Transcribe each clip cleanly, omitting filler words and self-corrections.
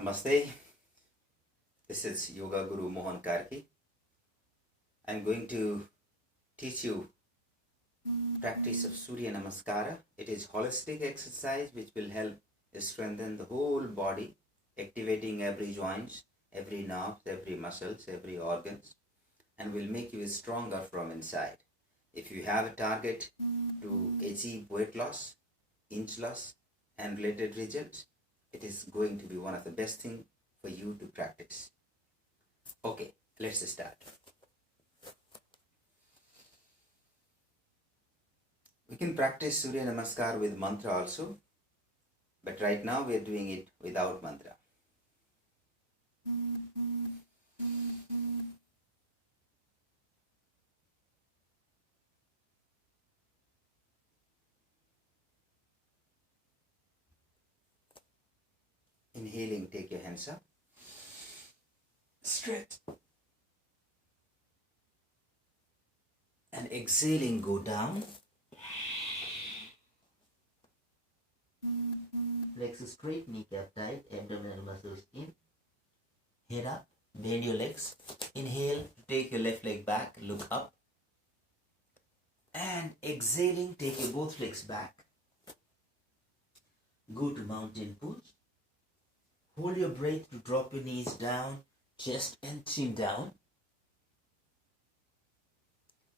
Namaste. This is Yogaguru Mohan. I'm going to teach you practice of Surya Namaskar. It is holistic exercise which will help strengthen the whole body, activating every joint, every nerve, every muscles, every organs, and will make you stronger from inside. If you have a target to achieve weight loss, inch loss, and related results, it is going to be one of the best things for you to practice. Okay, let's start. We can practice Surya Namaskar with mantra also, but right now we are doing it without mantra. Inhaling, take your hands up. Straight. And exhaling, go down. Legs straight, kneecap tight, abdominal muscles in. Head up, bend your legs. Inhale, take your left leg back, look up. And exhaling, take your both legs back. Go to mountain pose. Hold your breath to drop your knees down, chest and chin down.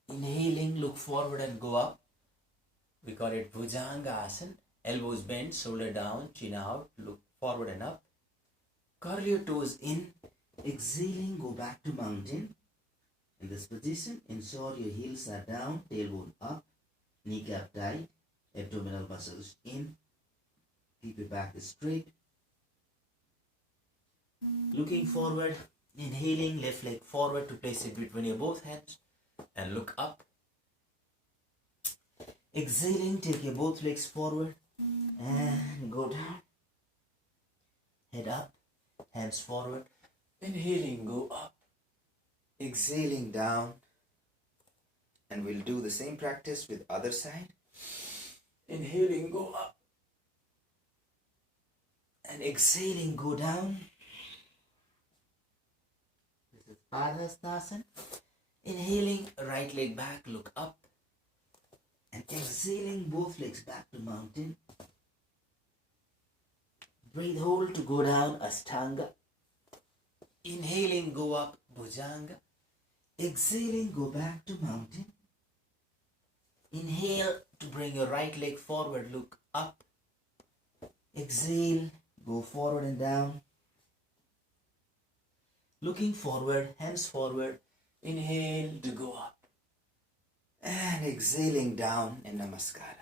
Inhaling, look forward and go up. We call it Bhujanga asana. Elbows bent, shoulder down, chin out, look forward and up. Curl your toes in. Exhaling, go back to mountain. In this position, ensure your heels are down, tailbone up, kneecap tight, abdominal muscles in. Keep your back straight. Looking forward, inhaling, left leg forward to place it between your both hands and look up. Exhaling, take your both legs forward and go down. Head up, hands forward. Inhaling, go up. Exhaling, down. And we'll do the same practice with other side. Inhaling, go up. And exhaling, go down. Parvatasana. Inhaling, right leg back, look up. And exhaling, both legs back to mountain. Breathe, hold to go down, Ashtanga. Inhaling, go up, Bhujanga. Exhaling, go back to mountain. Inhale to bring your right leg forward, look up. Exhale, go forward and down. Looking forward, hands forward. Inhale to go up. And exhaling down in Namaskara.